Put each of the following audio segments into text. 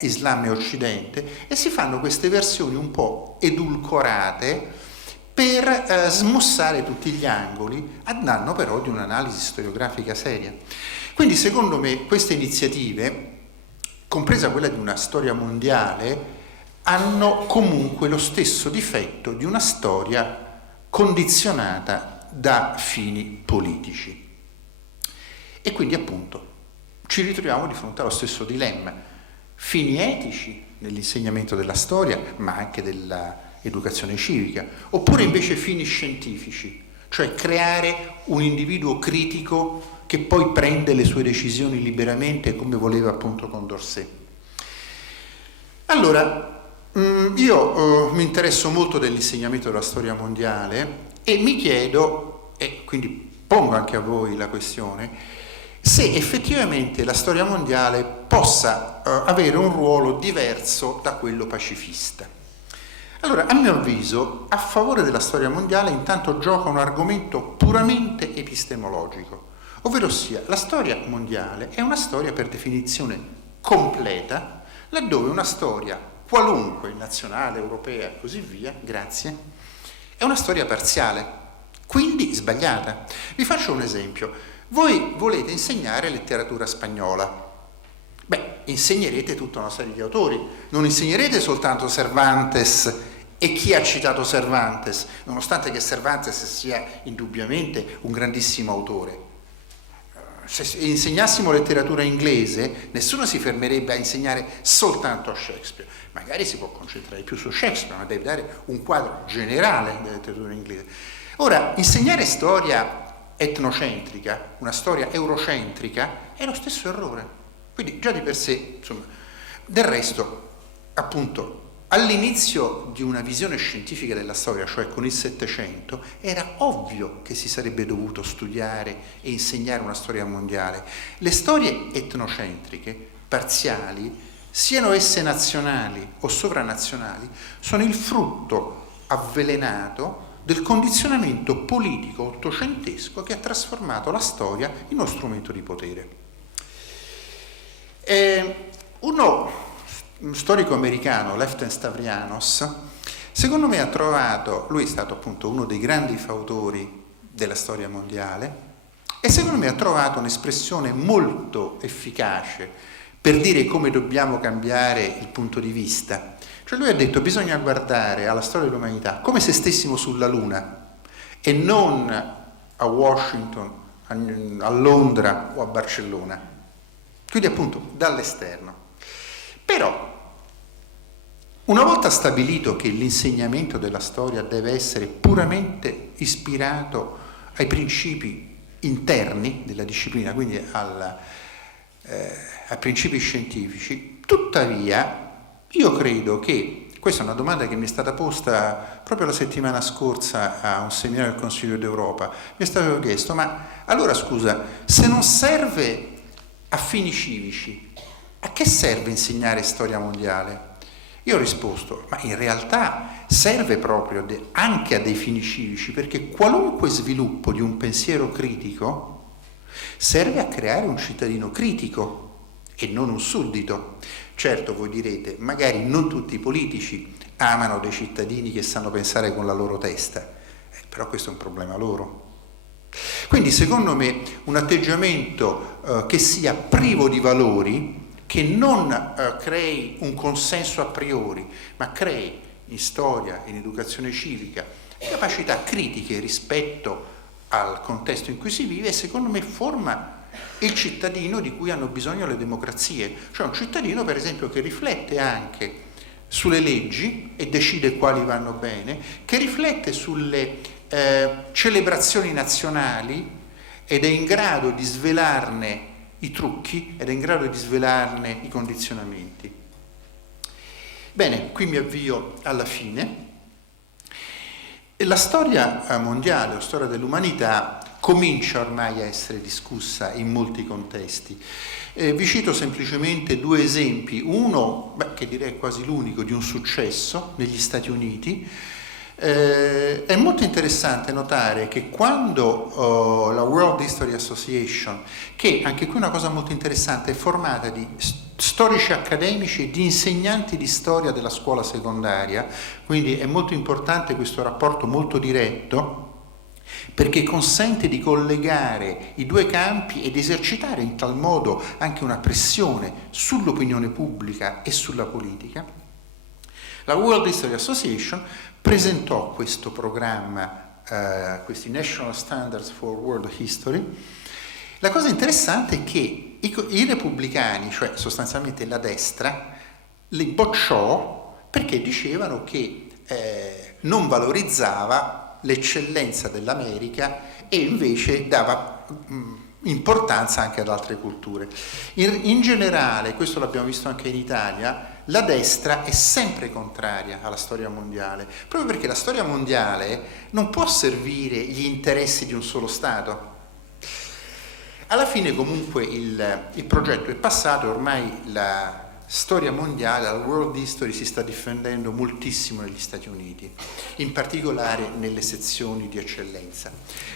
Islam e Occidente, e si fanno queste versioni un po' edulcorate per smussare tutti gli angoli, a danno però di un'analisi storiografica seria. Quindi secondo me queste iniziative, compresa quella di una storia mondiale, hanno comunque lo stesso difetto di una storia condizionata da fini politici. E quindi appunto ci ritroviamo di fronte allo stesso dilemma: fini etici nell'insegnamento della storia, ma anche dell'educazione civica, oppure invece fini scientifici, cioè creare un individuo critico che poi prende le sue decisioni liberamente, come voleva appunto Condorcet. Allora, io mi interesso molto dell'insegnamento della storia mondiale e mi chiedo, e quindi pongo anche a voi la questione, se effettivamente la storia mondiale possa avere un ruolo diverso da quello pacifista. Allora, a mio avviso, a favore della storia mondiale intanto gioca un argomento puramente epistemologico, ovvero sia la storia mondiale è una storia per definizione completa, laddove una storia qualunque, nazionale, europea e così via, grazie, è una storia parziale, quindi sbagliata. Vi faccio un esempio. Voi volete insegnare letteratura spagnola. Beh, insegnerete tutta una serie di autori, non insegnerete soltanto Cervantes e chi ha citato Cervantes, nonostante che Cervantes sia indubbiamente un grandissimo autore. Se insegnassimo letteratura inglese, nessuno si fermerebbe a insegnare soltanto a Shakespeare. Magari si può concentrare più su Shakespeare, ma deve dare un quadro generale della letteratura inglese. Ora, insegnare storia etnocentrica, una storia eurocentrica, è lo stesso errore. Quindi già di per sé, insomma, del resto, appunto, all'inizio di una visione scientifica della storia, cioè con il Settecento, era ovvio che si sarebbe dovuto studiare e insegnare una storia mondiale. Le storie etnocentriche, parziali, siano esse nazionali o sovranazionali, sono il frutto avvelenato del condizionamento politico ottocentesco che ha trasformato la storia in uno strumento di potere. Un storico americano, Leften Stavrianos, secondo me ha trovato, lui è stato appunto uno dei grandi fautori della storia mondiale, e secondo me ha trovato un'espressione molto efficace per dire come dobbiamo cambiare il punto di vista. Cioè lui ha detto: bisogna guardare alla storia dell'umanità come se stessimo sulla Luna e non a Washington, a Londra o a Barcellona. Quindi appunto dall'esterno. Però, una volta stabilito che l'insegnamento della storia deve essere puramente ispirato ai principi interni della disciplina, quindi ai principi scientifici, tuttavia io credo che, questa è una domanda che mi è stata posta proprio la settimana scorsa a un seminario del Consiglio d'Europa, mi è stato chiesto: ma allora scusa, se non serve a fini civici, a che serve insegnare storia mondiale? Io ho risposto: ma in realtà serve proprio anche a dei fini civici, perché qualunque sviluppo di un pensiero critico serve a creare un cittadino critico e non un suddito. Certo, voi direte, magari non tutti i politici amano dei cittadini che sanno pensare con la loro testa, però questo è un problema loro. Quindi secondo me un atteggiamento che sia privo di valori, che non crei un consenso a priori, ma crei in storia, in educazione civica, capacità critiche rispetto al contesto in cui si vive, secondo me forma il cittadino di cui hanno bisogno le democrazie, cioè un cittadino per esempio che riflette anche sulle leggi e decide quali vanno bene, che riflette sulle celebrazioni nazionali ed è in grado di svelarne i trucchi ed è in grado di svelarne i condizionamenti. Bene, qui mi avvio alla fine. La storia mondiale, la storia dell'umanità, comincia ormai a essere discussa in molti contesti. Vi cito semplicemente due esempi. Uno, che direi quasi l'unico, di un successo negli Stati Uniti. È molto interessante notare che quando la World History Association, che anche qui è una cosa molto interessante, è formata di storici accademici e di insegnanti di storia della scuola secondaria, quindi è molto importante questo rapporto molto diretto, perché consente di collegare i due campi ed esercitare in tal modo anche una pressione sull'opinione pubblica e sulla politica. La World History Association presentò questo programma, questi National Standards for World History. La cosa interessante è che i repubblicani, cioè sostanzialmente la destra, li bocciò perché dicevano che non valorizzava l'eccellenza dell'America e invece dava importanza anche ad altre culture. In generale, questo l'abbiamo visto anche in Italia, la destra è sempre contraria alla storia mondiale, proprio perché la storia mondiale non può servire gli interessi di un solo Stato. Alla fine comunque il progetto è passato e ormai la storia mondiale, la World History, si sta diffondendo moltissimo negli Stati Uniti, in particolare nelle sezioni di eccellenza.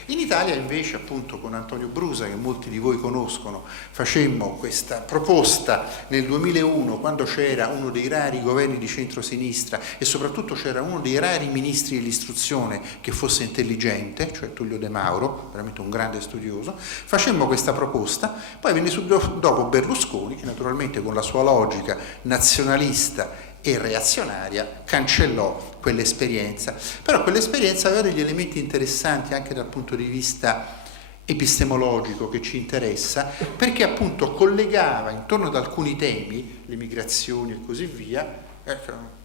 In Italia invece, appunto, con Antonio Brusa, che molti di voi conoscono, facemmo questa proposta nel 2001, quando c'era uno dei rari governi di centrosinistra e soprattutto c'era uno dei rari ministri dell'istruzione che fosse intelligente, cioè Tullio De Mauro, veramente un grande studioso. Facemmo questa proposta, poi venne subito dopo Berlusconi, che naturalmente con la sua logica nazionalista e reazionaria cancellò quell'esperienza. Però quell'esperienza aveva degli elementi interessanti anche dal punto di vista epistemologico che ci interessa, perché appunto collegava intorno ad alcuni temi, le migrazioni e così via,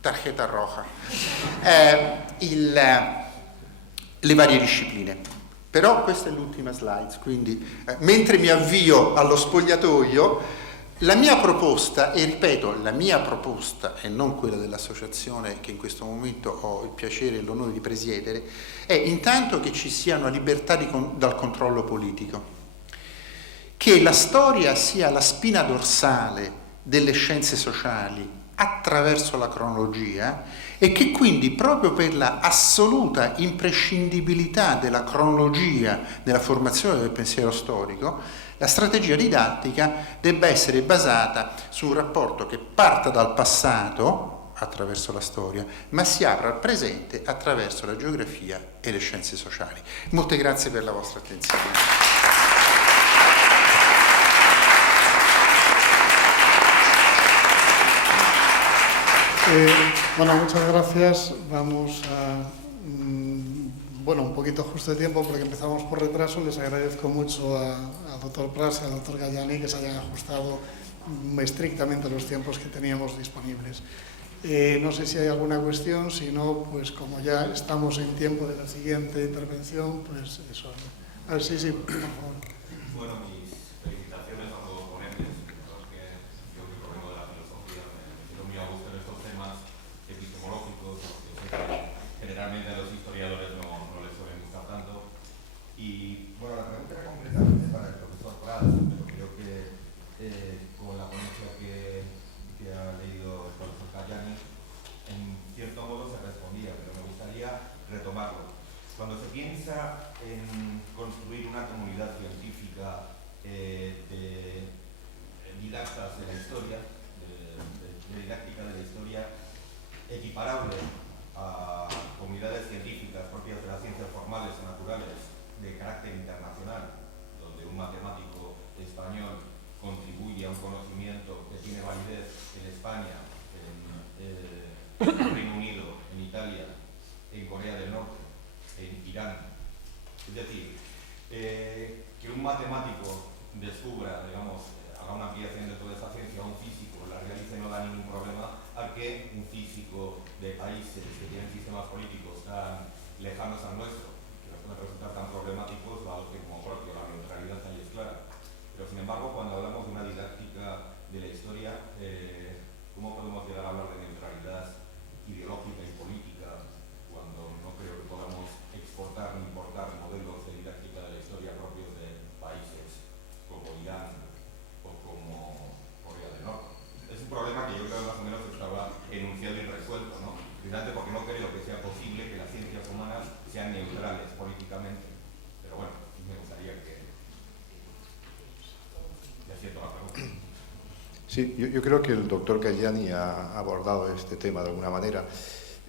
tarjeta roja, le varie discipline. Però questa è l'ultima slide, quindi mentre mi avvio allo spogliatoio, la mia proposta, e ripeto, la mia proposta e non quella dell'associazione che in questo momento ho il piacere e l'onore di presiedere, è intanto che ci sia una libertà dal controllo politico, che la storia sia la spina dorsale delle scienze sociali attraverso la cronologia e che quindi proprio per la assoluta imprescindibilità della cronologia nella formazione del pensiero storico, la strategia didattica debba essere basata su un rapporto che parta dal passato attraverso la storia, ma si apra al presente attraverso la geografia e le scienze sociali. Molte grazie per la vostra attenzione. Bueno, muchas gracias. Vamos a, bueno, un poquito justo de tiempo porque empezamos por retraso. Les agradezco mucho al doctor Pras y al doctor Gallani que se hayan ajustado estrictamente a los tiempos que teníamos disponibles. No sé si hay alguna cuestión, si no, pues como ya estamos en tiempo de la siguiente intervención, pues eso. A ver, sí, por favor. Bueno, mis felicitaciones a todos los ponentes, porque yo que provengo de la filosofía me siento muy a gusto en estos temas epistemológicos, que sé que generalmente a los historiadores no les suelen gustar tanto. Y bueno, la pregunta era concretamente para el profesor Prats, pero creo que con la ponencia que ha leído el profesor Gallani, en cierto modo se respondía, pero me gustaría retomarlo. Cuando se piensa en construir una comunidad científica de didactas de la historia, de didáctica de la historia, equiparable a comunidades científicas propias de las ciencias formales o naturales de carácter internacional, donde un matemático español contribuye a un conocimiento que tiene validez en España, en Reino Unido, en Italia, en Corea del Norte, en Irán. Es decir, que un matemático descubra, digamos, haga una ampliación de toda esa ciencia a un físico, la realice, no da ningún problema, a que un físico de países que tienen sistemas políticos tan lejanos al nuestro, que nos pueden resultar tan problemáticos, lo adopte como propio. La neutralidad ahí es clara. Pero sin embargo, cuando hablamos de una didáctica de la historia, ¿cómo podemos llegar a hablar de neutralidad ideológica y política cuando no creo que podamos exportar ni importar modelos de didáctica de la historia propios de países como Irán o como Corea del Norte? Es un problema que yo creo que más o menos estaba enunciado y resuelto, ¿no? Precisamente porque no creo que sea posible que las ciencias humanas sean neutrales Sí, yo creo que el doctor Gayani ha abordado este tema de alguna manera.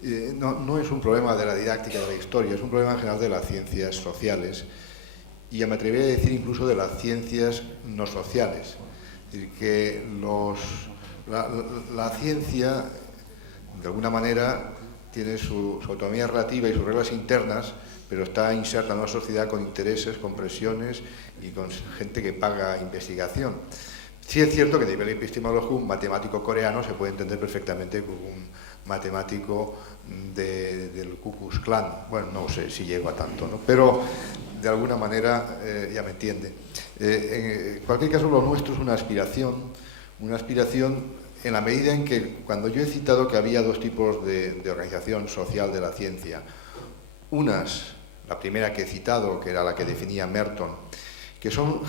No es un problema de la didáctica de la historia, es un problema en general de las ciencias sociales y me atrevería a decir incluso de las ciencias no sociales. Es decir, que la ciencia, de alguna manera, tiene su autonomía relativa y sus reglas internas, pero está inserta en una sociedad con intereses, con presiones y con gente que paga investigación. Sí es cierto que a nivel epistemológico un matemático coreano se puede entender perfectamente como un matemático del Ku Klux Klan. Bueno, no sé si llego a tanto, ¿no? Pero de alguna manera ya me entiende. En cualquier caso, lo nuestro es una aspiración en la medida en que, cuando yo he citado que había dos tipos de organización social de la ciencia, unas, la primera que he citado, que era la que definía Merton, que son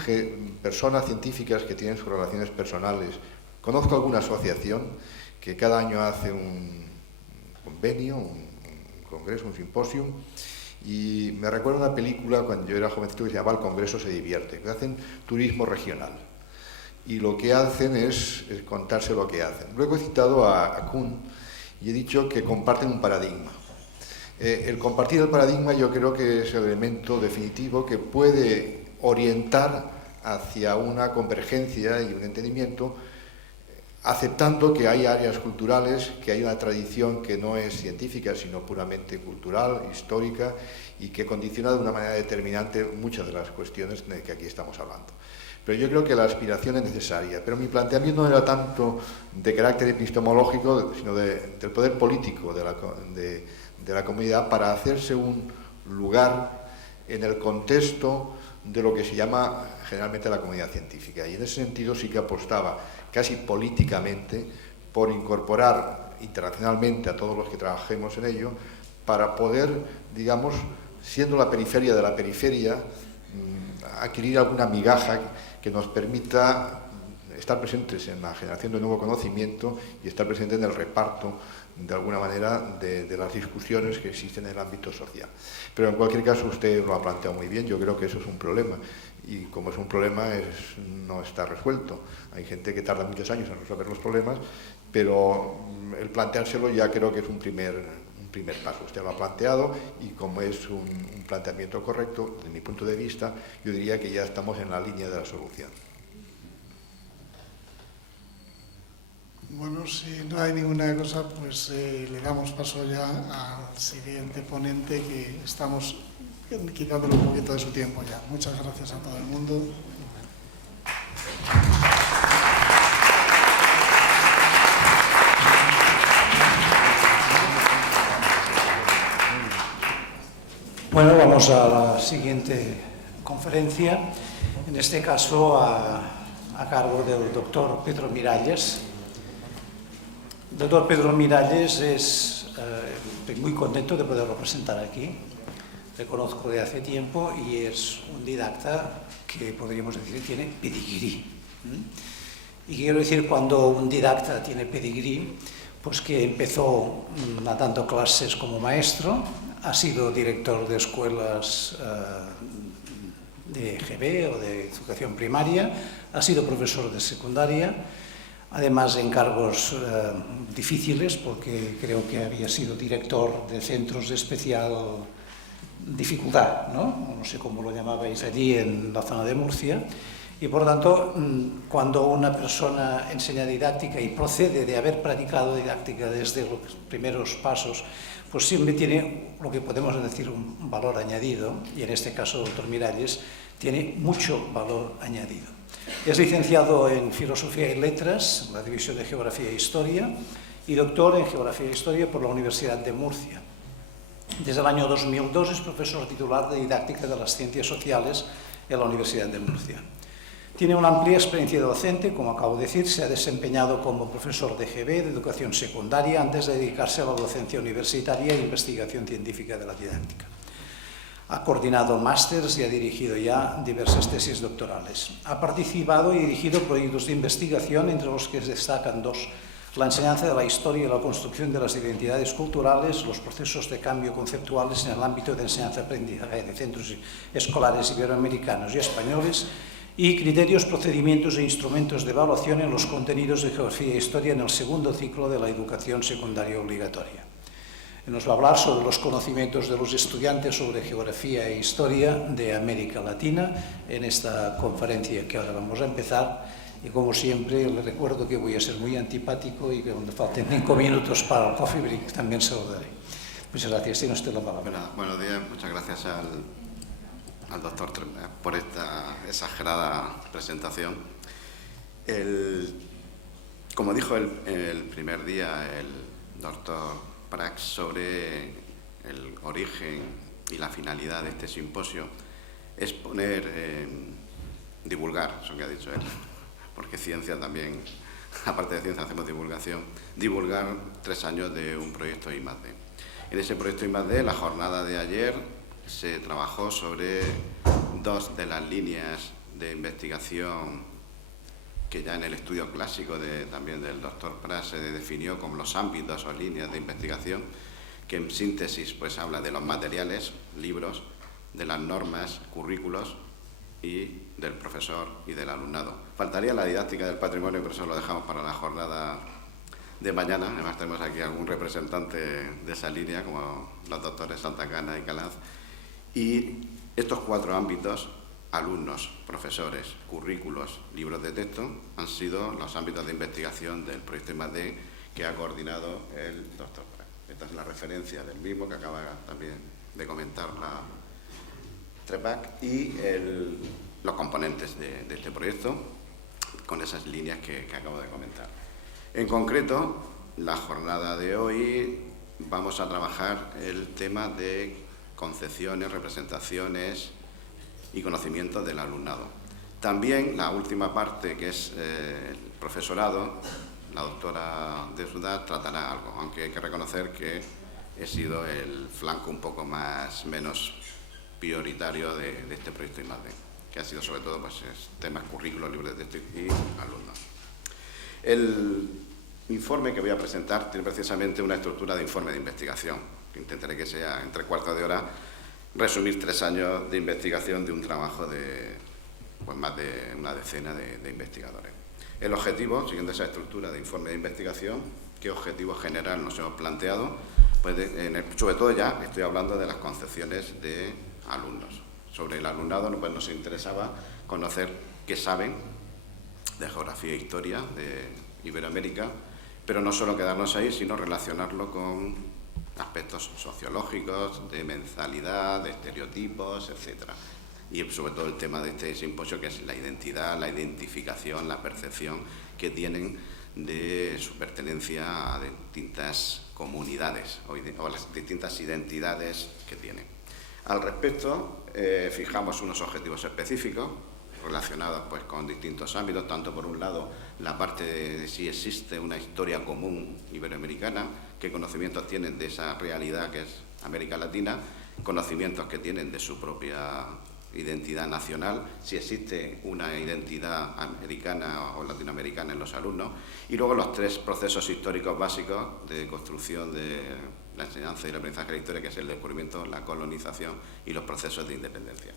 personas científicas que tienen sus relaciones personales. Conozco alguna asociación que cada año hace un convenio, un congreso, un simposio, y me recuerda una película cuando yo era jovencito que se llamaba El Congreso se divierte, que hacen turismo regional. Y lo que hacen es contarse lo que hacen. Luego he citado a Kuhn y he dicho que comparten un paradigma. El compartir el paradigma yo creo que es el elemento definitivo que puede orientar hacia una convergencia y un entendimiento, aceptando que hay áreas culturales, que hay una tradición que no es científica, sino puramente cultural, histórica, y que condiciona de una manera determinante muchas de las cuestiones de que aquí estamos hablando. Pero yo creo que la aspiración es necesaria, pero mi planteamiento no era tanto de carácter epistemológico, sino del poder político de la comunidad para hacerse un lugar en el contexto de lo que se llama generalmente la comunidad científica. Y en ese sentido sí que apostaba casi políticamente por incorporar internacionalmente a todos los que trabajemos en ello para poder, digamos, siendo la periferia de la periferia, adquirir alguna migaja que nos permita estar presentes en la generación de nuevo conocimiento y estar presentes en el reparto, de alguna manera, de las discusiones que existen en el ámbito social. Pero en cualquier caso usted lo ha planteado muy bien, yo creo que eso es un problema y como es un problema no está resuelto. Hay gente que tarda muchos años en resolver los problemas, pero el planteárselo ya creo que es un primer paso. Usted lo ha planteado y como es un planteamiento correcto, desde mi punto de vista, yo diría que ya estamos en la línea de la solución. Bueno, si no hay ninguna cosa, pues le damos paso ya al siguiente ponente, que estamos quitándole un poquito de su tiempo ya. Muchas gracias a todo el mundo. Bueno, vamos a la siguiente conferencia, en este caso a cargo del doctor Pedro Miralles. El doctor Pedro Miralles estoy muy contento de poderlo presentar aquí. Le conozco de hace tiempo y es un didacta que podríamos decir que tiene pedigrí. Y quiero decir, cuando un didacta tiene pedigrí, pues que empezó dando clases como maestro, ha sido director de escuelas de EGB o de educación primaria, ha sido profesor de secundaria, además en cargos difíciles, porque creo que había sido director de centros de especial dificultad, no sé cómo lo llamabais allí en la zona de Murcia, y por tanto, cuando una persona enseña didáctica y procede de haber practicado didáctica desde los primeros pasos, pues siempre tiene lo que podemos decir un valor añadido, y en este caso el doctor Miralles tiene mucho valor añadido. Es licenciado en Filosofía y Letras, en la División de Geografía e Historia, y doctor en Geografía e Historia por la Universidad de Murcia. Desde el año 2002 es profesor titular de Didáctica de las Ciencias Sociales en la Universidad de Murcia. Tiene una amplia experiencia docente, como acabo de decir, se ha desempeñado como profesor de EGB, de Educación Secundaria, antes de dedicarse a la docencia universitaria e investigación científica de la didáctica. Ha coordinado másters y ha dirigido ya diversas tesis doctorales. Ha participado y dirigido proyectos de investigación, entre los que destacan dos: la enseñanza de la historia y la construcción de las identidades culturales, los procesos de cambio conceptuales en el ámbito de enseñanza-aprendizaje de centros escolares iberoamericanos y españoles, y criterios, procedimientos e instrumentos de evaluación en los contenidos de geografía e historia en el segundo ciclo de la educación secundaria obligatoria. Nos va a hablar sobre los conocimientos de los estudiantes sobre geografía e historia de América Latina en esta conferencia que ahora vamos a empezar. Y como siempre, le recuerdo que voy a ser muy antipático y que cuando falten 5 minutos para el coffee break también se lo daré. Muchas gracias. Tiene usted la palabra. Buenos días. Muchas gracias al doctor por esta exagerada presentación. Como dijo el primer día el doctor Prats sobre el origen y la finalidad de este simposio, es divulgar, eso que ha dicho él, porque ciencia también, aparte de ciencia hacemos divulgación, divulgar 3 años de un proyecto I+D. En ese proyecto I+D, la jornada de ayer, se trabajó sobre 2 de las líneas de investigación que ya en el estudio clásico también del doctor Prats se definió como los ámbitos o líneas de investigación, que en síntesis pues habla de los materiales, libros, de las normas, currículos y del profesor y del alumnado. Faltaría la didáctica del patrimonio, pero eso lo dejamos para la jornada de mañana. Además tenemos aquí algún representante de esa línea, como los doctores Santacana y Calaz. Y estos 4 ámbitos, alumnos, profesores, currículos, libros de texto, han sido los ámbitos de investigación del proyecto I+D que ha coordinado el doctor Prats. Esta es la referencia del mismo que acaba también de comentar la Trepac y los componentes de este proyecto con esas líneas que acabo de comentar. En concreto, la jornada de hoy vamos a trabajar el tema de concepciones, representaciones y conocimientos del alumnado. También la última parte, que es el profesorado, la doctora de Sudá tratará algo, aunque hay que reconocer que he sido el flanco un poco menos prioritario de este proyecto I+D, que ha sido sobre todo pues, temas currículos, libros de texto y alumnos. El informe que voy a presentar tiene precisamente una estructura de informe de investigación, que intentaré que sea en 3/4 de hora resumir 3 años de investigación de un trabajo de pues, más de una decena de investigadores. El objetivo, siguiendo esa estructura de informe de investigación, ¿qué objetivo general nos hemos planteado? Pues sobre todo ya estoy hablando de las concepciones de alumnos. Sobre el alumnado pues nos interesaba conocer qué saben de geografía e historia de Iberoamérica, pero no solo quedarnos ahí, sino relacionarlo con aspectos sociológicos, de mentalidad, de estereotipos, etc. Y sobre todo el tema de este simposio, que es la identidad, la identificación, la percepción que tienen de su pertenencia a distintas comunidades o las distintas identidades que tienen. Al respecto, fijamos unos objetivos específicos relacionados pues, con distintos ámbitos, tanto por un lado la parte de si existe una historia común iberoamericana, qué conocimientos tienen de esa realidad que es América Latina, conocimientos que tienen de su propia identidad nacional, si existe una identidad americana o latinoamericana en los alumnos, y luego los 3 procesos históricos básicos de construcción de la enseñanza y el aprendizaje de la historia, que es el descubrimiento, la colonización y los procesos de independencia.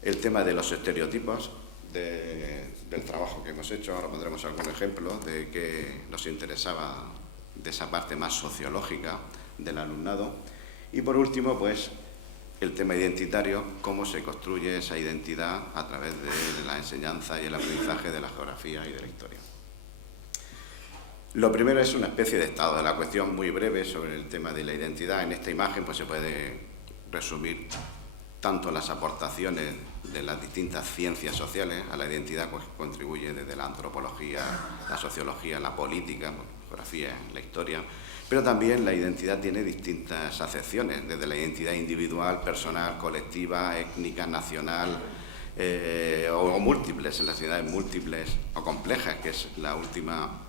El tema de los estereotipos del trabajo que hemos hecho, ahora pondremos algún ejemplo de que nos interesaba de esa parte más sociológica del alumnado. Y por último, pues, el tema identitario, cómo se construye esa identidad a través de la enseñanza y el aprendizaje de la geografía y de la historia. Lo primero es una especie de estado de la cuestión muy breve sobre el tema de la identidad. En esta imagen pues, se puede resumir tanto las aportaciones de las distintas ciencias sociales a la identidad, pues contribuye desde la antropología, la sociología, la política, la geografía, la historia, pero también la identidad tiene distintas acepciones, desde la identidad individual, personal, colectiva, étnica, nacional, o múltiples, en las identidades múltiples o complejas, que es la última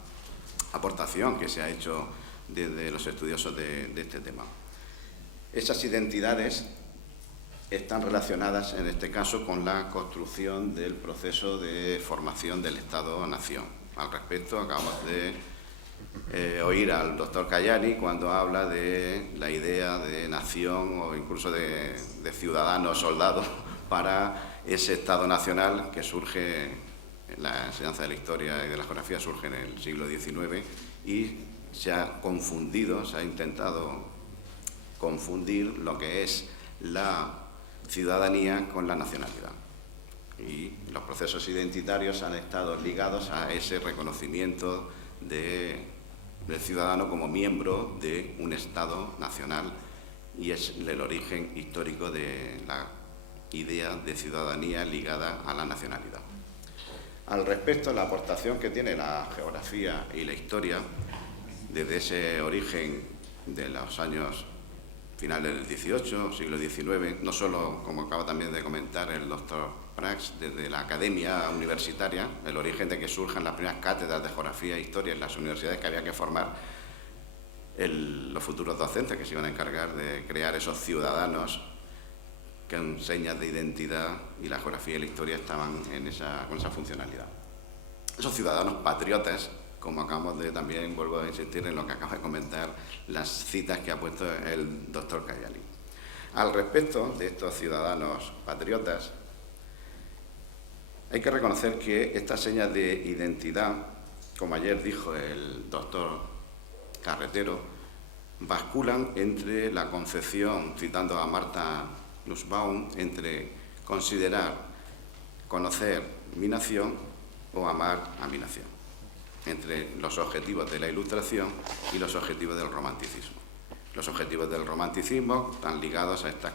aportación que se ha hecho desde los estudiosos de este tema. Esas identidades están relacionadas, en este caso, con la construcción del proceso de formación del Estado-Nación. Al respecto, acabamos de oír al doctor Cayani cuando habla de la idea de nación o incluso de ciudadano soldado, para ese Estado nacional que surge, la enseñanza de la historia y de la geografía surge en el siglo XIX y se ha confundido, se ha intentado confundir lo que es la ciudadanía con la nacionalidad. Y los procesos identitarios han estado ligados a ese reconocimiento del ciudadano como miembro de un Estado nacional, y es el origen histórico de la idea de ciudadanía ligada a la nacionalidad. Al respecto, la aportación que tiene la geografía y la historia desde ese origen de los años finales del XVIII, siglo XIX, no solo, como acaba también de comentar el doctor Prats, desde la academia universitaria, el origen de que surjan las primeras cátedras de geografía e historia en las universidades, que había que formar los futuros docentes que se iban a encargar de crear esos ciudadanos con señas de identidad, y la geografía y la historia estaban con esa funcionalidad. Esos ciudadanos patriotas, como acabamos de también, vuelvo a insistir en lo que acaba de comentar, las citas que ha puesto el doctor Cayali. Al respecto de estos ciudadanos patriotas, hay que reconocer que estas señas de identidad, como ayer dijo el doctor Carretero, basculan entre la concepción, citando a Marta Nussbaum, entre considerar, conocer mi nación o amar a mi nación, entre los objetivos de la Ilustración y los objetivos del romanticismo. Los objetivos del romanticismo están ligados a estos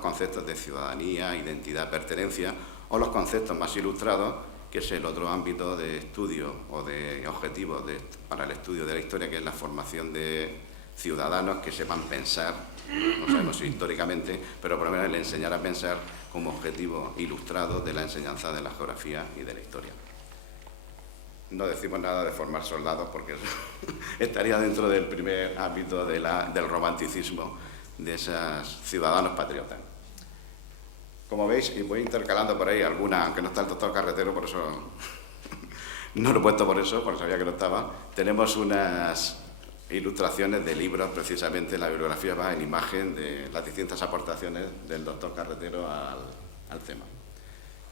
conceptos de ciudadanía, identidad, pertenencia, o los conceptos más ilustrados, que es el otro ámbito de estudio o de objetivo para el estudio de la historia, que es la formación de ciudadanos que sepan pensar, no sabemos si históricamente, pero por lo menos el enseñar a pensar como objetivo ilustrado de la enseñanza de la geografía y de la historia. No decimos nada de formar soldados, porque eso estaría dentro del primer ámbito del romanticismo, de esos ciudadanos patriotas. Como veis, y voy intercalando por ahí alguna, aunque no está el doctor Carretero, por eso no lo he puesto por eso, porque sabía que no estaba, tenemos unas ilustraciones de libros, precisamente la bibliografía va en imagen de las distintas aportaciones del doctor Carretero al tema.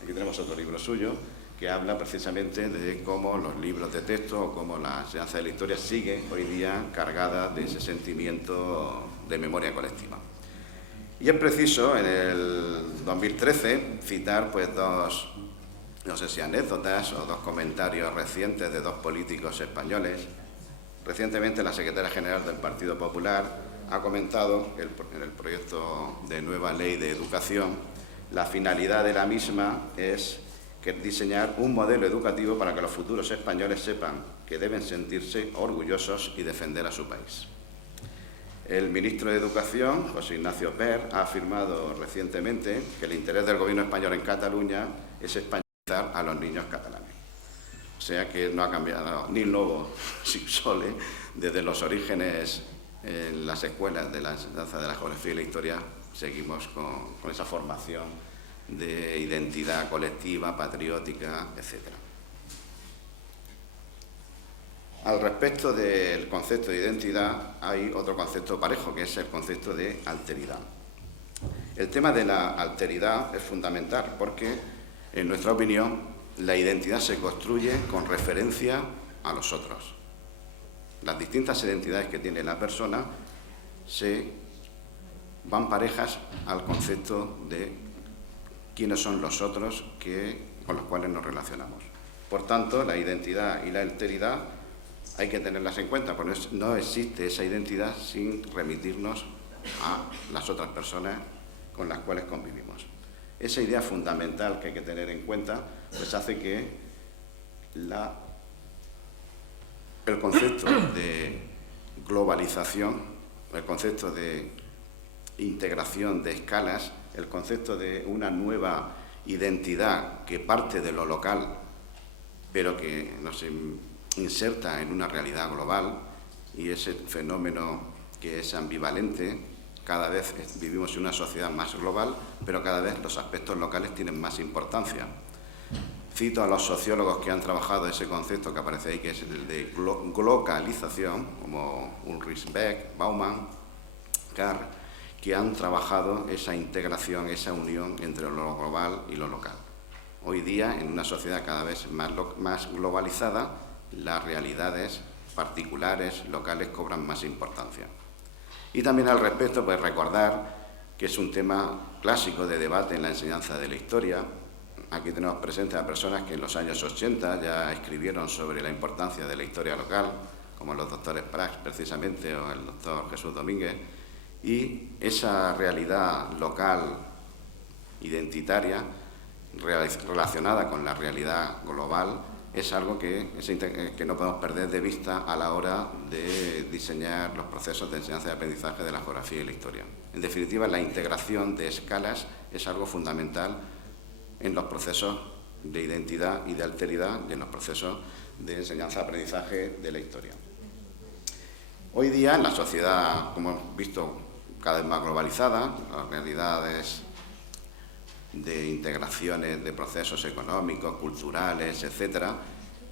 Aquí tenemos otro libro suyo, que habla precisamente de cómo los libros de texto o cómo la enseñanza de la historia sigue hoy día cargada de ese sentimiento de memoria colectiva. Y es preciso, en el 2013, citar pues dos, no sé si anécdotas o dos comentarios recientes de dos políticos españoles. Recientemente la secretaria general del Partido Popular ha comentado en el proyecto de nueva ley de educación, la finalidad de la misma es diseñar un modelo educativo para que los futuros españoles sepan que deben sentirse orgullosos y defender a su país. El ministro de Educación, José Ignacio Per, ha afirmado recientemente que el interés del gobierno español en Cataluña es españolizar a los niños catalanes. O sea que no ha cambiado ni lobo sin sole desde los orígenes en las escuelas de la enseñanza de la geografía y la historia. Seguimos con esa formación de identidad colectiva, patriótica, etc. Al respecto del concepto de identidad, hay otro concepto parejo, que es el concepto de alteridad. El tema de la alteridad es fundamental porque, en nuestra opinión, la identidad se construye con referencia a los otros. Las distintas identidades que tiene la persona van parejas al concepto de quiénes son los otros con los cuales nos relacionamos. Por tanto, la identidad y la alteridad hay que tenerlas en cuenta, porque no existe esa identidad sin remitirnos a las otras personas con las cuales convivimos. Esa idea fundamental que hay que tener en cuenta pues hace que el concepto de globalización, el concepto de integración de escalas, el concepto de una nueva identidad que parte de lo local, pero que nos inserta en una realidad global, y ese fenómeno que es ambivalente. Cada vez vivimos en una sociedad más global, pero cada vez los aspectos locales tienen más importancia. Cito a los sociólogos que han trabajado ese concepto que aparece ahí, que es el de glocalización, como Ulrich Beck, Bauman, Carr, que han trabajado esa integración, esa unión entre lo global y lo local. Hoy día, en una sociedad cada vez más globalizada, las realidades particulares, locales, cobran más importancia. Y también al respecto, pues recordar que es un tema clásico de debate en la enseñanza de la historia. Aquí tenemos presentes a personas que en los años 80 ya escribieron sobre la importancia de la historia local, como los doctores Prats, precisamente, o el doctor Jesús Domínguez, y esa realidad local identitaria relacionada con la realidad global es algo que no podemos perder de vista a la hora de diseñar los procesos de enseñanza y aprendizaje de la geografía y la historia. En definitiva, la integración de escalas es algo fundamental en los procesos de identidad y de alteridad y en los procesos de enseñanza y aprendizaje de la historia. Hoy día, en la sociedad, como hemos visto, cada vez más globalizada, las realidades de integraciones de procesos económicos, culturales, etcétera,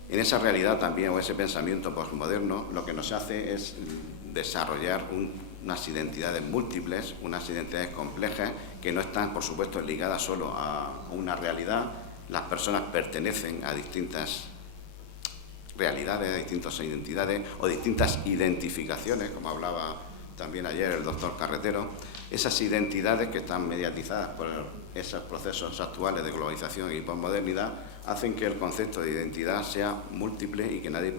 en esa realidad también, o ese pensamiento postmoderno, lo que nos hace es desarrollar unas identidades múltiples, unas identidades complejas, que no están, por supuesto, ligadas solo a una realidad. Las personas pertenecen a distintas realidades, a distintas identidades o distintas identificaciones, como hablaba también ayer el doctor Carretero. Esas identidades que están mediatizadas por esos procesos actuales de globalización y posmodernidad hacen que el concepto de identidad sea múltiple y que nadie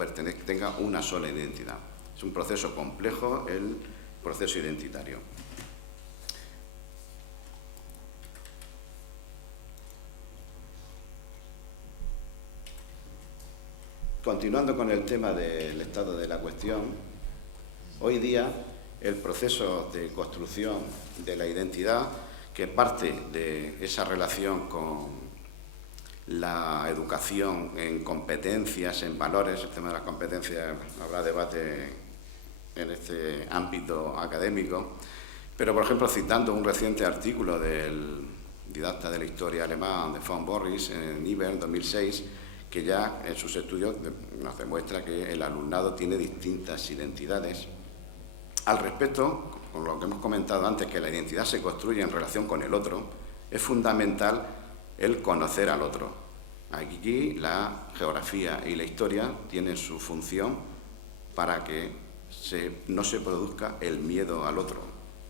tenga una sola identidad. Es un proceso complejo el proceso identitario. Continuando con el tema del estado de la cuestión, hoy día el proceso de construcción de la identidad, que parte de esa relación con la educación en competencias, en valores, el tema de las competencias, habrá debate en este ámbito académico, pero por ejemplo citando un reciente artículo del didacta de la historia alemán de von Borries en IBER 2006, que ya en sus estudios nos demuestra que el alumnado tiene distintas identidades. Al respecto, con lo que hemos comentado antes, que la identidad se construye en relación con el otro, es fundamental el conocer al otro. Aquí la geografía y la historia tienen su función para que no se produzca el miedo al otro.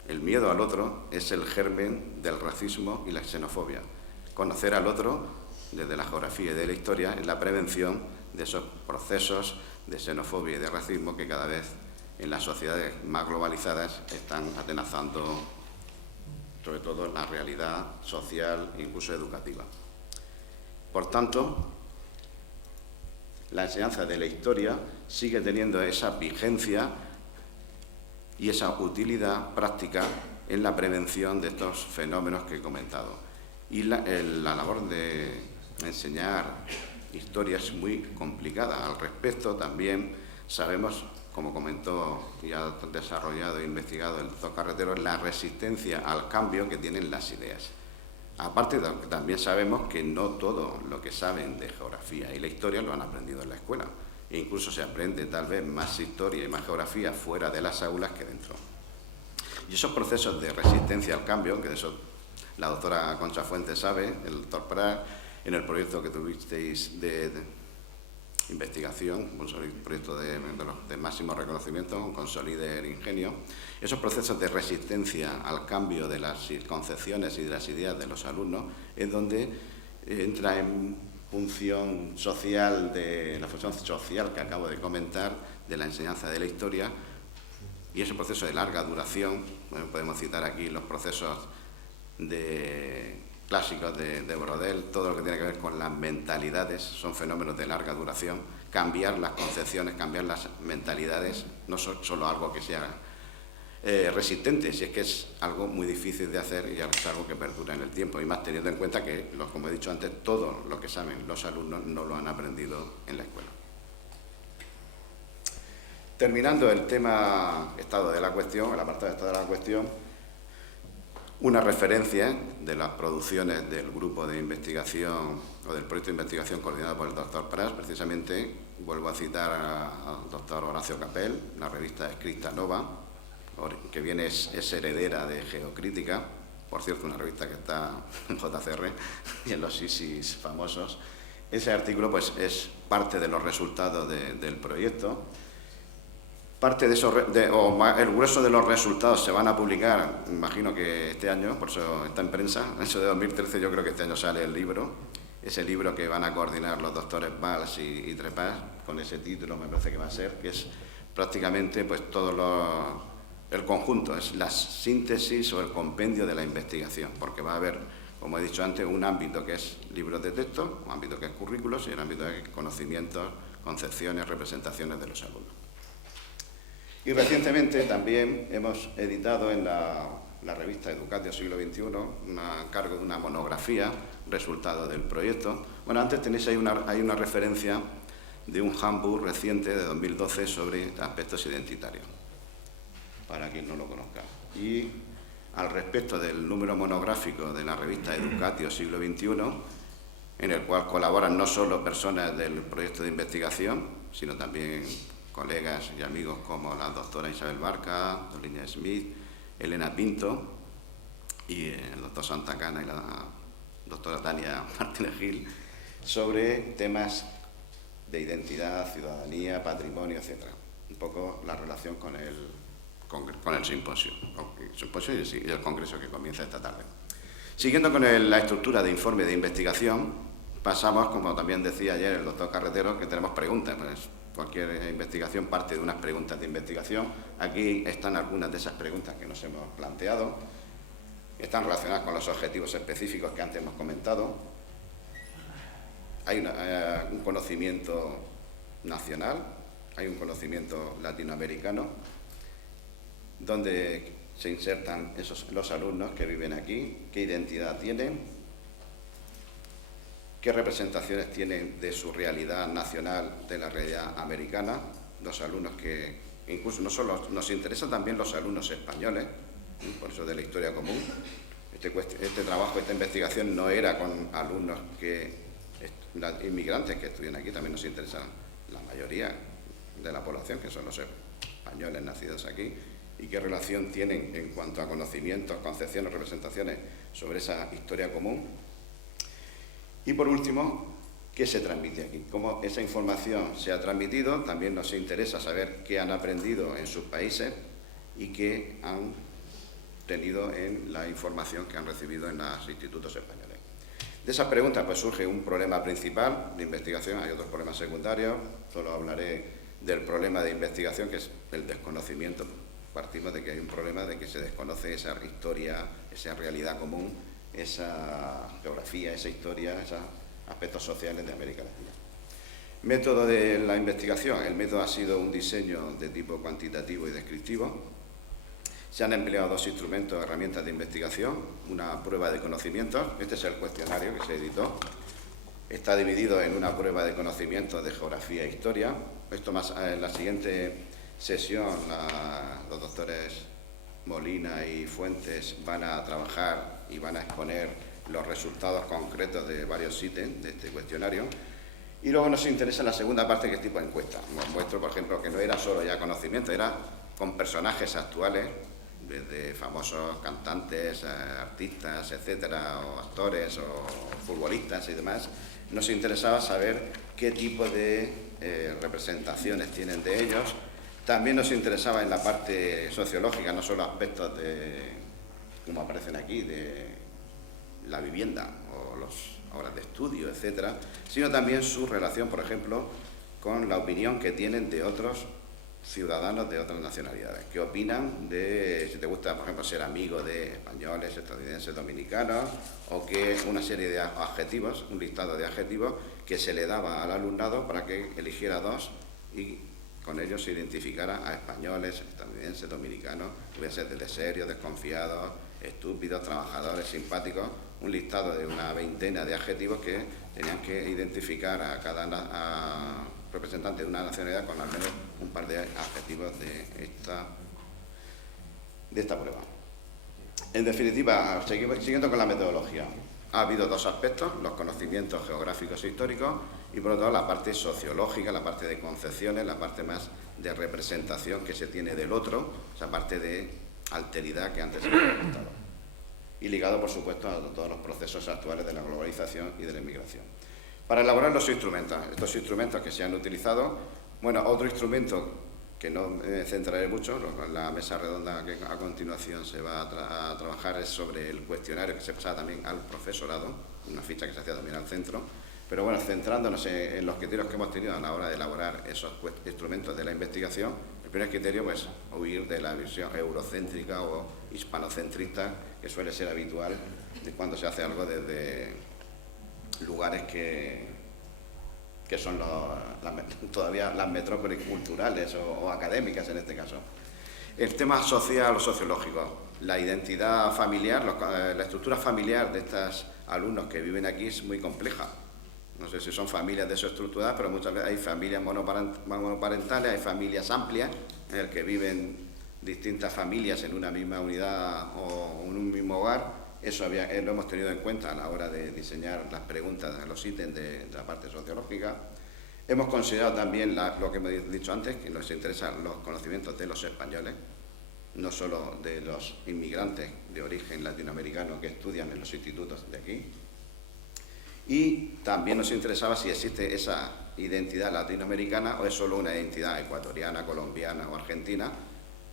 El miedo al otro es el germen del racismo y la xenofobia. Conocer al otro, desde la geografía y de la historia, es la prevención de esos procesos de xenofobia y de racismo que cada vez en las sociedades más globalizadas están atenazando sobre todo la realidad social e incluso educativa. Por tanto, la enseñanza de la historia sigue teniendo esa vigencia y esa utilidad práctica en la prevención de estos fenómenos que he comentado. Y la labor de enseñar historia es muy complicada. Al respecto también sabemos, como comentó y ha desarrollado e investigado el doctor Carretero, la resistencia al cambio que tienen las ideas. Aparte, también sabemos que no todo lo que saben de geografía y la historia lo han aprendido en la escuela. E incluso se aprende tal vez más historia y más geografía fuera de las aulas que dentro. Y esos procesos de resistencia al cambio, que de eso la doctora Concha Fuentes sabe, el doctor Prats, en el proyecto que tuvisteis de investigación, un proyecto de máximo reconocimiento, Consolider Ingenio, esos procesos de resistencia al cambio de las concepciones y de las ideas de los alumnos es donde entra en función social, de la función social que acabo de comentar, de la enseñanza de la historia, y ese proceso de larga duración. Bueno, podemos citar aquí los procesos clásicos de Brodel, todo lo que tiene que ver con las mentalidades, son fenómenos de larga duración. Cambiar las concepciones, cambiar las mentalidades, no es solo algo que sea resistente, si es que es algo muy difícil de hacer y es algo que perdura en el tiempo, y más teniendo en cuenta que, como he dicho antes, todo lo que saben los alumnos no lo han aprendido en la escuela. Terminando el tema estado de la cuestión, el apartado de estado de la cuestión, una referencia de las producciones del grupo de investigación o del proyecto de investigación coordinado por el doctor Prats. Precisamente vuelvo a citar al doctor Horacio Capel, la revista Scripta Nova, que viene es heredera de Geocrítica, por cierto, una revista que está en JCR y en los ISIS famosos. Ese artículo pues es parte de los resultados del proyecto. Parte de esos, el grueso de los resultados se van a publicar, imagino que este año, por eso está en prensa, eso de 2013 yo creo que este año sale el libro, ese libro que van a coordinar los doctores Valls y Trepas, con ese título me parece que va a ser, que es prácticamente pues todo el conjunto, es la síntesis o el compendio de la investigación, porque va a haber, como he dicho antes, un ámbito que es libros de texto, un ámbito que es currículos y un ámbito que es conocimientos, concepciones, representaciones de los alumnos. Y recientemente también hemos editado en la revista Educatio Siglo XXI, a cargo de una monografía, resultado del proyecto. Bueno, antes tenéis ahí una referencia de un handbook reciente de 2012 sobre aspectos identitarios, para quien no lo conozca. Y al respecto del número monográfico de la revista Educatio Siglo XXI, en el cual colaboran no solo personas del proyecto de investigación, sino también colegas y amigos como la doctora Isabel Barca, Dolina Smith, Elena Pinto y el doctor Santa Cana y la doctora Tania Martínez Gil, sobre temas de identidad, ciudadanía, patrimonio, etc. Un poco la relación con el simposio y el congreso que comienza esta tarde. Siguiendo con la estructura de informe de investigación, pasamos, como también decía ayer el doctor Carretero, que tenemos preguntas. Pues cualquier investigación parte de unas preguntas de investigación. Aquí están algunas de esas preguntas que nos hemos planteado. Están relacionadas con los objetivos específicos que antes hemos comentado. Hay un conocimiento nacional, hay un conocimiento latinoamericano, donde se insertan los alumnos que viven aquí, qué identidad tienen, qué representaciones tienen de su realidad nacional, de la realidad americana, los alumnos que, incluso no solo nos interesan también los alumnos españoles, por eso de la historia común. Este trabajo, esta investigación no era con alumnos inmigrantes que estudian aquí, también nos interesan la mayoría de la población, que son los españoles nacidos aquí, y qué relación tienen en cuanto a conocimientos, concepciones, representaciones sobre esa historia común. Y por último, ¿qué se transmite aquí? Cómo esa información se ha transmitido. También nos interesa saber qué han aprendido en sus países y qué han tenido en la información que han recibido en los institutos españoles. De esas preguntas pues surge un problema principal de investigación, hay otros problemas secundarios, solo hablaré del problema de investigación, que es el desconocimiento. Partimos de que hay un problema de que se desconoce esa historia, esa realidad común, esa geografía, esa historia, esos aspectos sociales de América Latina. Método de la investigación. El método ha sido un diseño de tipo cuantitativo y descriptivo. Se han empleado dos instrumentos, herramientas de investigación, una prueba de conocimientos. Este es el cuestionario que se editó. Está dividido en una prueba de conocimientos de geografía e historia. Esto más en la siguiente sesión, los doctores Molina y Fuentes van a trabajar y van a exponer los resultados concretos de varios ítems de este cuestionario. Y luego nos interesa la segunda parte, que es tipo encuesta. Os muestro, por ejemplo, que no era solo ya conocimiento, era con personajes actuales, desde famosos cantantes, artistas, etcétera, o actores, o futbolistas y demás. Nos interesaba saber qué tipo de representaciones tienen de ellos. También nos interesaba en la parte sociológica, no solo aspectos de, como aparecen aquí, de la vivienda o las horas de estudio, etcétera, sino también su relación, por ejemplo, con la opinión que tienen de otros ciudadanos de otras nacionalidades. ¿Qué opinan de, si te gusta, por ejemplo, ser amigo de españoles, estadounidenses, dominicanos, o que una serie de adjetivos, un listado de adjetivos que se le daba al alumnado para que eligiera dos y con ellos se identificara a españoles, estadounidenses, dominicanos, puede ser desde serios, desconfiados, estúpidos, trabajadores, simpáticos, un listado de una veintena de adjetivos que tenían que identificar a cada representante de una nacionalidad con al menos un par de adjetivos de esta prueba. En definitiva, siguiendo con la metodología, ha habido dos aspectos, los conocimientos geográficos e históricos y por otro lado la parte sociológica, la parte de concepciones, la parte más de representación que se tiene del otro, esa parte de alteridad que antes se había comentado. Y ligado, por supuesto, a todos los procesos actuales de la globalización y de la inmigración. Para elaborar los instrumentos, estos instrumentos que se han utilizado, bueno, otro instrumento que no me centraré mucho, la mesa redonda que a continuación se va a trabajar es sobre el cuestionario que se pasaba también al profesorado, una ficha que se hacía también al centro, pero bueno, centrándonos en los criterios que hemos tenido a la hora de elaborar esos instrumentos de la investigación, el primer criterio pues huir de la visión eurocéntrica o hispanocentrista que suele ser habitual cuando se hace algo desde lugares que son todavía las metrópolis culturales o académicas en este caso. El tema social o sociológico, la identidad familiar, la estructura familiar de estos alumnos que viven aquí es muy compleja. No sé si son familias desestructuradas, pero muchas veces hay familias monoparentales, hay familias amplias en las que viven distintas familias en una misma unidad o en un mismo hogar. Eso lo hemos tenido en cuenta a la hora de diseñar las preguntas, los ítems de la parte sociológica. Hemos considerado también lo que hemos dicho antes, que nos interesan los conocimientos de los españoles, no solo de los inmigrantes de origen latinoamericano que estudian en los institutos de aquí. Y también nos interesaba si existe esa identidad latinoamericana o es solo una identidad ecuatoriana, colombiana o argentina,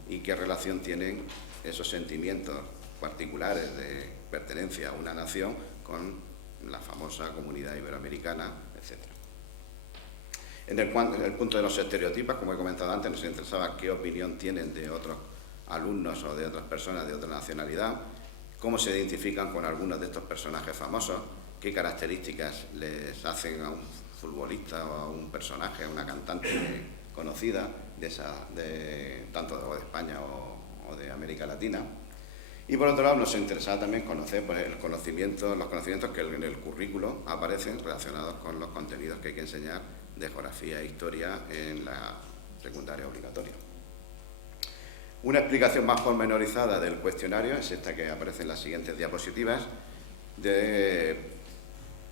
y qué relación tienen esos sentimientos particulares de pertenencia a una nación con la famosa comunidad iberoamericana, etc. En el punto de los estereotipos, como he comentado antes, nos interesaba qué opinión tienen de otros alumnos o de otras personas de otra nacionalidad, cómo se identifican con algunos de estos personajes famosos, qué características les hacen a un futbolista o a un personaje, a una cantante conocida, tanto de España o de América Latina. Y por otro lado nos interesaba también conocer pues, los conocimientos que en el currículo aparecen relacionados con los contenidos que hay que enseñar de geografía e historia en la secundaria obligatoria. Una explicación más pormenorizada del cuestionario es esta que aparece en las siguientes diapositivas de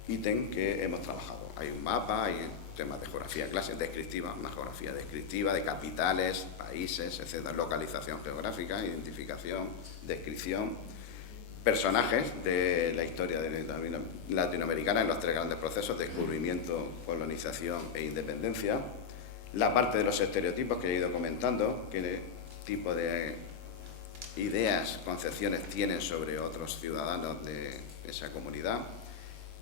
ítem que hemos trabajado. Hay un mapa, hay temas de geografía clase descriptiva, una geografía descriptiva de capitales, países, etcétera, localización geográfica, identificación, descripción, personajes de la historia latinoamericana en los tres grandes procesos: descubrimiento, colonización e independencia. La parte de los estereotipos que he ido comentando, qué tipo de ideas, concepciones tienen sobre otros ciudadanos de esa comunidad,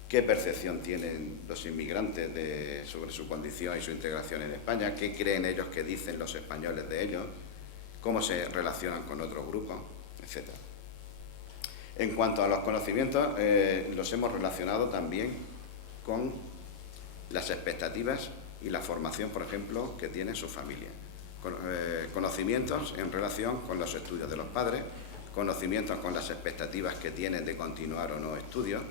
qué percepción tienen los inmigrantes sobre su condición y su integración en España, qué creen ellos que dicen los españoles de ellos, cómo se relacionan con otros grupos, etc. En cuanto a los conocimientos, los hemos relacionado también con las expectativas y la formación, por ejemplo, que tiene su familia. Conocimientos en relación con los estudios de los padres, conocimientos con las expectativas que tienen de continuar o no estudios,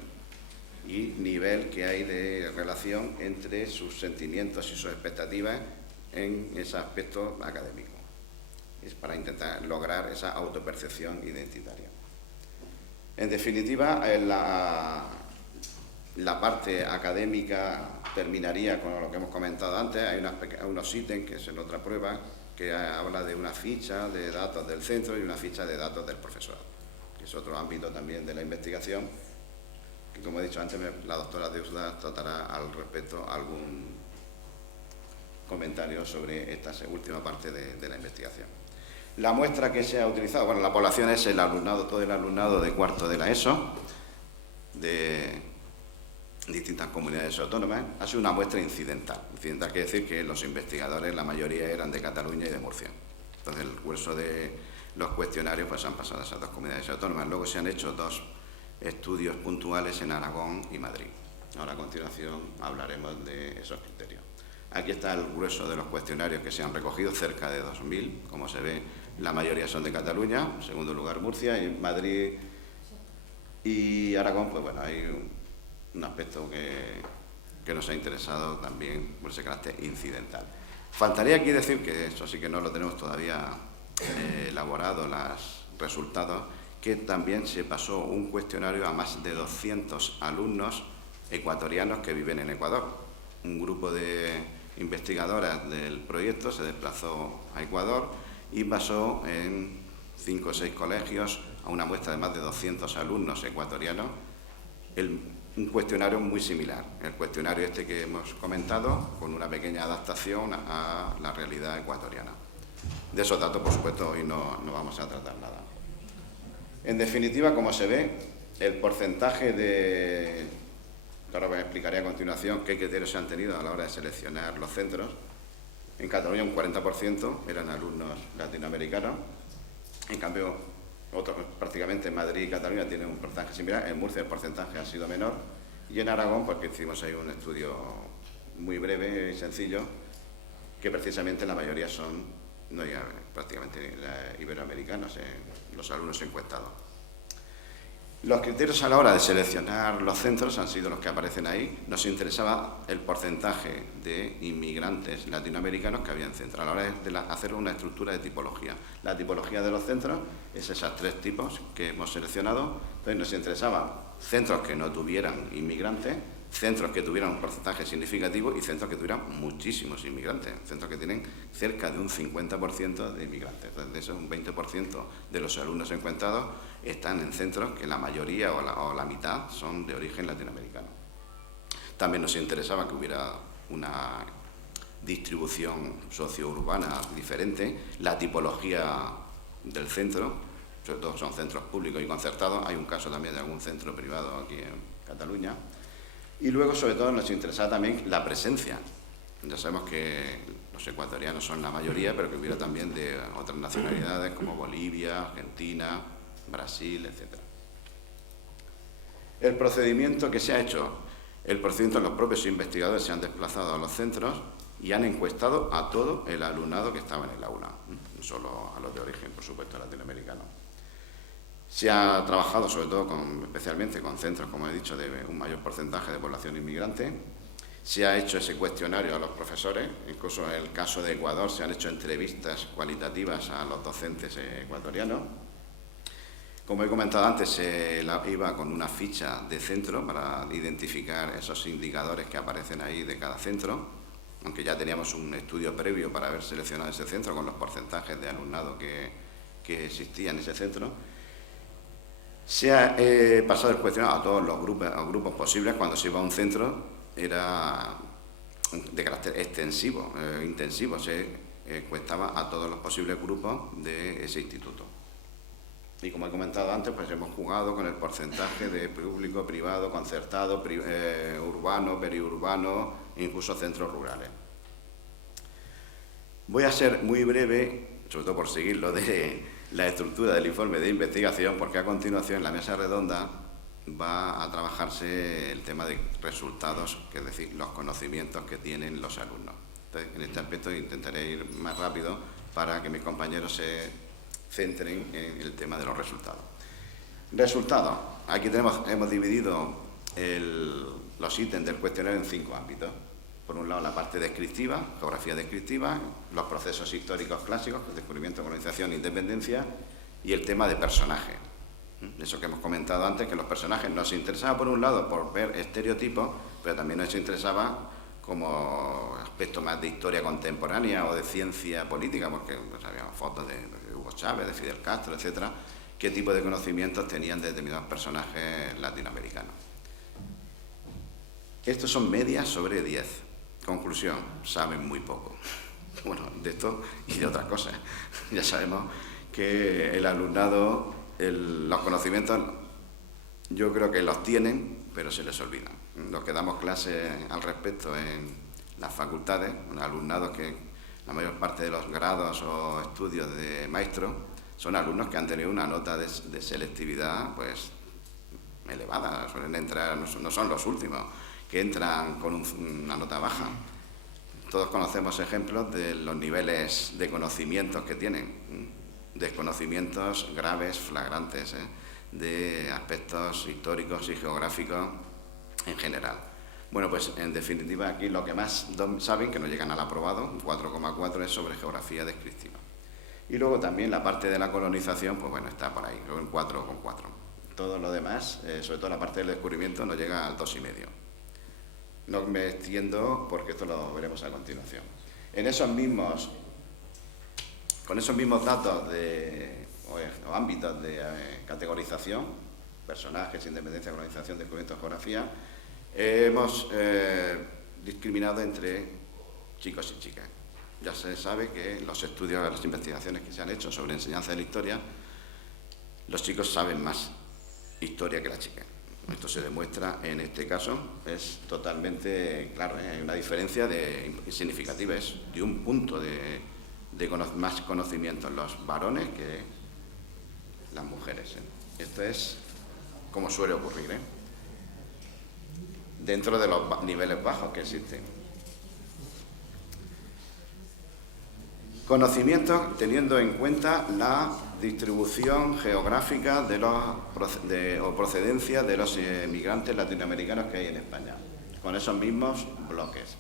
y nivel que hay de relación entre sus sentimientos y sus expectativas en ese aspecto académico. Es para intentar lograr esa autopercepción identitaria. En definitiva, la parte académica terminaría con lo que hemos comentado antes. Hay unos ítems, que es en otra prueba, que habla de una ficha de datos del centro y una ficha de datos del profesorado, que es otro ámbito también de la investigación, que como he dicho antes, la doctora Deusda tratará al respecto algún comentario sobre esta última parte de la investigación. La muestra que se ha utilizado, bueno, la población es el alumnado, todo el alumnado de cuarto de la ESO, de distintas comunidades autónomas. Ha sido una muestra incidental. Incidental quiere decir que los investigadores, la mayoría eran de Cataluña y de Murcia. Entonces, el grueso de los cuestionarios pues han pasado a esas dos comunidades autónomas. Luego se han hecho dos estudios puntuales en Aragón y Madrid. Ahora, a continuación, hablaremos de esos criterios. Aquí está el grueso de los cuestionarios que se han recogido, cerca de 2.000. Como se ve, la mayoría son de Cataluña, en segundo lugar Murcia, y en Madrid y Aragón, pues bueno, hay un aspecto que nos ha interesado también por ese carácter incidental. Faltaría aquí decir que eso sí que no lo tenemos todavía elaborado, los resultados, que también se pasó un cuestionario a más de 200 alumnos ecuatorianos que viven en Ecuador. Un grupo de investigadoras del proyecto se desplazó a Ecuador y basó en 5 o 6 colegios a una muestra de más de 200 alumnos ecuatorianos un cuestionario muy similar, el cuestionario este que hemos comentado, con una pequeña adaptación a la realidad ecuatoriana. De esos datos, por supuesto, hoy no vamos a tratar nada. En definitiva, como se ve, el porcentaje de... Ahora os explicaré a continuación qué criterios se han tenido a la hora de seleccionar los centros. En Cataluña un 40% eran alumnos latinoamericanos. En cambio, prácticamente en Madrid y Cataluña tienen un porcentaje similar. En Murcia el porcentaje ha sido menor. Y en Aragón, porque hicimos ahí un estudio muy breve y sencillo, que precisamente la mayoría son prácticamente iberoamericanos, los alumnos encuestados. Los criterios a la hora de seleccionar los centros han sido los que aparecen ahí. Nos interesaba el porcentaje de inmigrantes latinoamericanos que había en centro. A la hora de hacer una estructura de tipología. La tipología de los centros es esos 3 tipos que hemos seleccionado. Entonces nos interesaba centros que no tuvieran inmigrantes, centros que tuvieran un porcentaje significativo y centros que tuvieran muchísimos inmigrantes, centros que tienen cerca de un 50% de inmigrantes. Entonces, de esos, un 20% de los alumnos encuestados están en centros que la mayoría o la mitad son de origen latinoamericano. También nos interesaba que hubiera una distribución socio-urbana diferente, la tipología del centro, sobre todo son centros públicos y concertados, hay un caso también de algún centro privado aquí en Cataluña. Y luego, sobre todo, nos interesaba también la presencia. Ya sabemos que los ecuatorianos son la mayoría, pero que hubiera también de otras nacionalidades como Bolivia, Argentina, Brasil, etc. El procedimiento que se ha hecho, los propios investigadores se han desplazado a los centros y han encuestado a todo el alumnado que estaba en el aula, no solo a los de origen, por supuesto, latinoamericano. Se ha trabajado sobre todo especialmente con centros, como he dicho, de un mayor porcentaje de población inmigrante. Se ha hecho ese cuestionario a los profesores, incluso en el caso de Ecuador se han hecho entrevistas cualitativas a los docentes ecuatorianos. Como he comentado antes, se iba con una ficha de centro para identificar esos indicadores que aparecen ahí de cada centro, aunque ya teníamos un estudio previo para haber seleccionado ese centro con los porcentajes de alumnado que existía en ese centro. Se ha pasado el cuestionario a todos los grupos posibles. Cuando se iba a un centro era de carácter extensivo, intensivo. Se encuestaba a todos los posibles grupos de ese instituto. Y como he comentado antes, pues hemos jugado con el porcentaje de público, privado, concertado, urbano, periurbano e incluso centros rurales. Voy a ser muy breve, sobre todo por seguir lo de la estructura del informe de investigación, porque a continuación en la mesa redonda va a trabajarse el tema de resultados, que es decir, los conocimientos que tienen los alumnos. Entonces, en este aspecto intentaré ir más rápido para que mis compañeros se centren en el tema de los resultados. Resultados. Aquí hemos dividido los ítems del cuestionario en 5 ámbitos. Por un lado, la parte descriptiva, geografía descriptiva, los procesos históricos clásicos, descubrimiento, colonización, independencia, y el tema de personaje. Eso que hemos comentado antes, que los personajes nos interesaba por un lado por ver estereotipos, pero también nos interesaba como aspecto más de historia contemporánea o de ciencia política, porque pues, había fotos de Hugo Chávez, de Fidel Castro, etcétera, qué tipo de conocimientos tenían determinados personajes latinoamericanos. Estos son medias sobre 10. Conclusión, saben muy poco. Bueno, de esto y de otras cosas. Ya sabemos que el alumnado, los conocimientos, yo creo que los tienen, pero se les olvidan. Los que damos clases al respecto en las facultades, alumnados que la mayor parte de los grados o estudios de maestro son alumnos que han tenido una nota de selectividad pues elevada, suelen entrar, no son los últimos que entran con una nota baja. Todos conocemos ejemplos de los niveles de conocimientos que tienen, desconocimientos graves, flagrantes, de aspectos históricos y geográficos en general. Bueno, pues en definitiva aquí lo que más saben, que no llegan al aprobado, un 4,4, es sobre geografía descriptiva. Y luego también la parte de la colonización, pues bueno, está por ahí, en 4,4. Todo lo demás, sobre todo la parte del descubrimiento, no llega al 2,5. No me extiendo porque esto lo veremos a continuación. Con esos mismos datos o ámbitos de categorización, personajes, independencia, colonización, descubrimiento, geografía, hemos discriminado entre chicos y chicas. Ya se sabe que los estudios, las investigaciones que se han hecho sobre enseñanza de la historia, los chicos saben más historia que las chicas. Esto se demuestra en este caso, es totalmente claro, hay una diferencia significativa, es de un punto de más conocimiento en los varones que las mujeres. Esto es como suele ocurrir, dentro de los niveles bajos que existen. Conocimientos teniendo en cuenta la distribución geográfica o procedencia de los migrantes latinoamericanos que hay en España, con esos mismos bloques.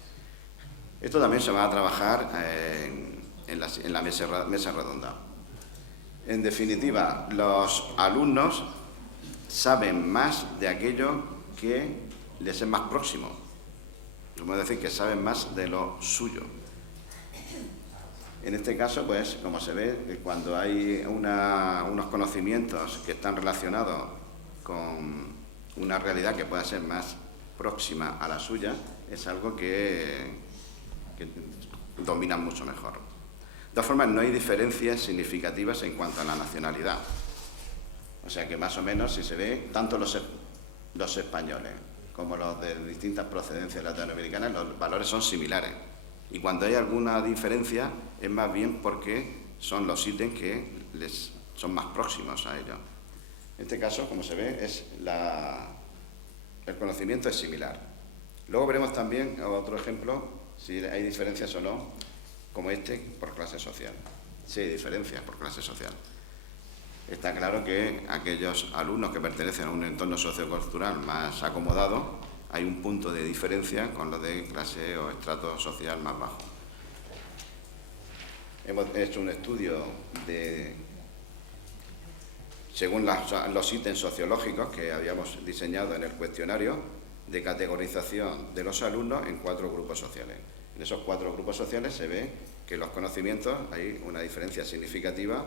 Esto también se va a trabajar en la mesa redonda. En definitiva, los alumnos saben más de aquello que les es más próximo. Podemos decir que saben más de lo suyo. En este caso, pues, como se ve, cuando hay unos conocimientos que están relacionados con una realidad que pueda ser más próxima a la suya, es algo que dominan mucho mejor. De todas formas, no hay diferencias significativas en cuanto a la nacionalidad. O sea que más o menos, si se ve, tanto los españoles como los de distintas procedencias latinoamericanas, los valores son similares. Y cuando hay alguna diferencia, es más bien porque son los ítems que les son más próximos a ellos. En este caso, como se ve, el conocimiento es similar. Luego veremos también otro ejemplo, si hay diferencias o no, como por clase social. Sí hay diferencias por clase social. Está claro que aquellos alumnos que pertenecen a un entorno sociocultural más acomodado, hay un punto de diferencia con los de clase o estrato social más bajo. Hemos hecho un estudio según los ítems sociológicos que habíamos diseñado en el cuestionario de categorización de los alumnos en 4 grupos sociales. En esos 4 grupos sociales se ve que los conocimientos hay una diferencia significativa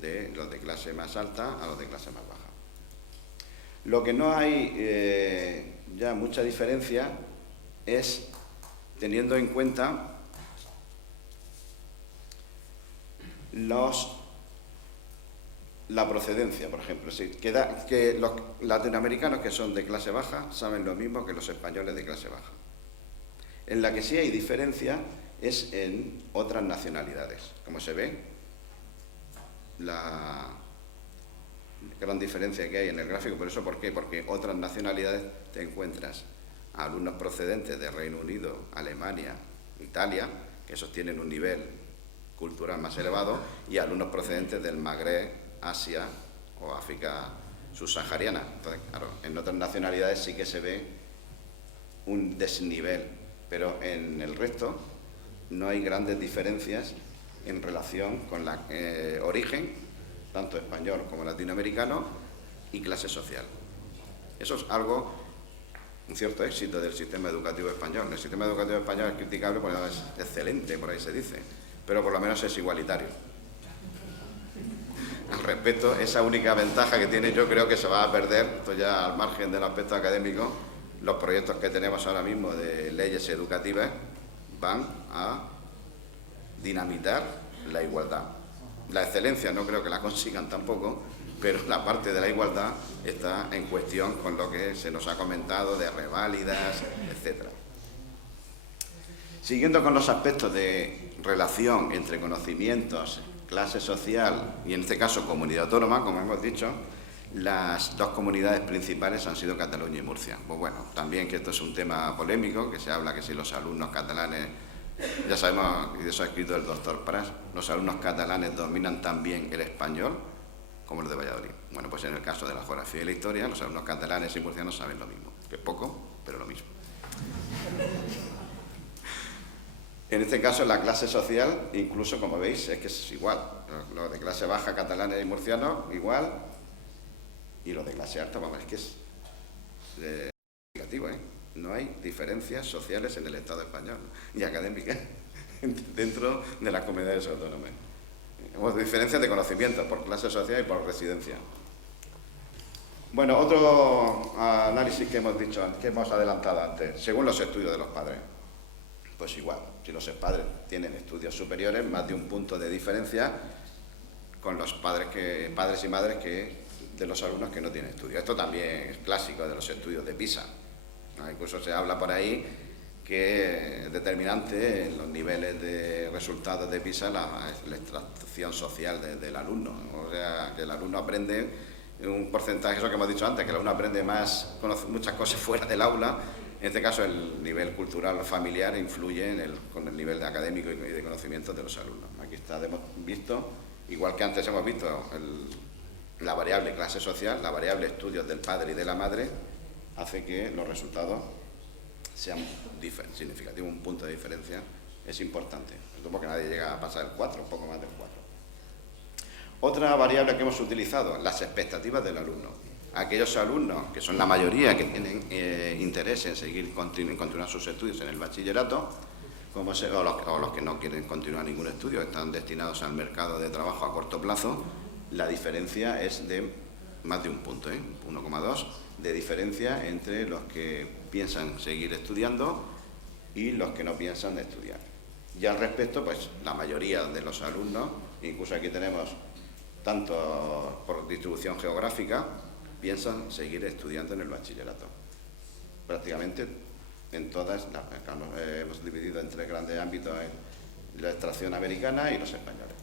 de los de clase más alta a los de clase más baja. Lo que no hay ya mucha diferencia es teniendo en cuenta la procedencia, por ejemplo. Que los latinoamericanos que son de clase baja saben lo mismo que los españoles de clase baja. En la que sí hay diferencia es en otras nacionalidades. Como se ve, la gran diferencia que hay en el gráfico. Por eso, ¿por qué? Porque otras nacionalidades te encuentras a alumnos procedentes de Reino Unido, Alemania, Italia, que esos tienen un nivel cultural más elevado, y alumnos procedentes del Magreb, Asia o África subsahariana. Entonces, claro, en otras nacionalidades sí que se ve un desnivel, pero en el resto no hay grandes diferencias en relación con el origen, tanto español como latinoamericano, y clase social. Eso es un cierto éxito del sistema educativo español. El sistema educativo español es criticable, porque es excelente, por ahí se dice, pero por lo menos es igualitario. Al respecto, esa única ventaja que tiene, yo creo que se va a perder, esto ya al margen del aspecto académico. Los proyectos que tenemos ahora mismo de leyes educativas van a dinamitar la igualdad. La excelencia no creo que la consigan tampoco, pero la parte de la igualdad está en cuestión con lo que se nos ha comentado de reválidas, etc. Siguiendo con los aspectos de relación entre conocimientos, clase social y en este caso comunidad autónoma, como hemos dicho, las 2 comunidades principales han sido Cataluña y Murcia. Pues bueno, también que esto es un tema polémico, que se habla que si los alumnos catalanes, ya sabemos, y eso ha escrito el doctor Pras, los alumnos catalanes dominan también el español como los de Valladolid. Bueno, pues en el caso de la geografía y la historia, los alumnos catalanes y murcianos saben lo mismo, que es poco, pero lo mismo. En este caso, la clase social, incluso como veis, es que es igual. Los de clase baja, catalanes y murcianos, igual. Y los de clase alta, vamos, es que es significativo, ¿eh? No hay diferencias sociales en el Estado español y académicas dentro de las comunidades autónomas. Diferencias de conocimiento por clase social y por residencia. Bueno, otro análisis que hemos adelantado antes, según los estudios de los padres. Pues igual, si los padres tienen estudios superiores, más de un punto de diferencia con los padres y madres de los alumnos que no tienen estudios. Esto también es clásico de los estudios de PISA. Incluso se habla por ahí que es determinante en los niveles de resultados de PISA la extracción social del alumno. O sea, que el alumno aprende un porcentaje, eso que hemos dicho antes, que el alumno aprende conoce muchas cosas fuera del aula. En este caso, el nivel cultural familiar influye con el nivel académico y de conocimiento de los alumnos. Aquí hemos visto, igual que antes hemos visto la variable clase social, la variable estudios del padre y de la madre, hace que los resultados sean significativos. Un punto de diferencia es importante, porque nadie llega a pasar el 4, un poco más del 4. Otra variable que hemos utilizado, las expectativas del alumno. Aquellos alumnos, que son la mayoría, que tienen interés en continuar sus estudios en el bachillerato, o los que no quieren continuar ningún estudio, están destinados al mercado de trabajo a corto plazo, la diferencia es de más de un punto, 1,2, de diferencia entre los que piensan seguir estudiando y los que no piensan estudiar. Y al respecto, pues la mayoría de los alumnos, incluso aquí tenemos tanto por distribución geográfica, piensan seguir estudiando en el bachillerato. Prácticamente en todas, hemos dividido en 3 grandes ámbitos, la extracción americana y los españoles.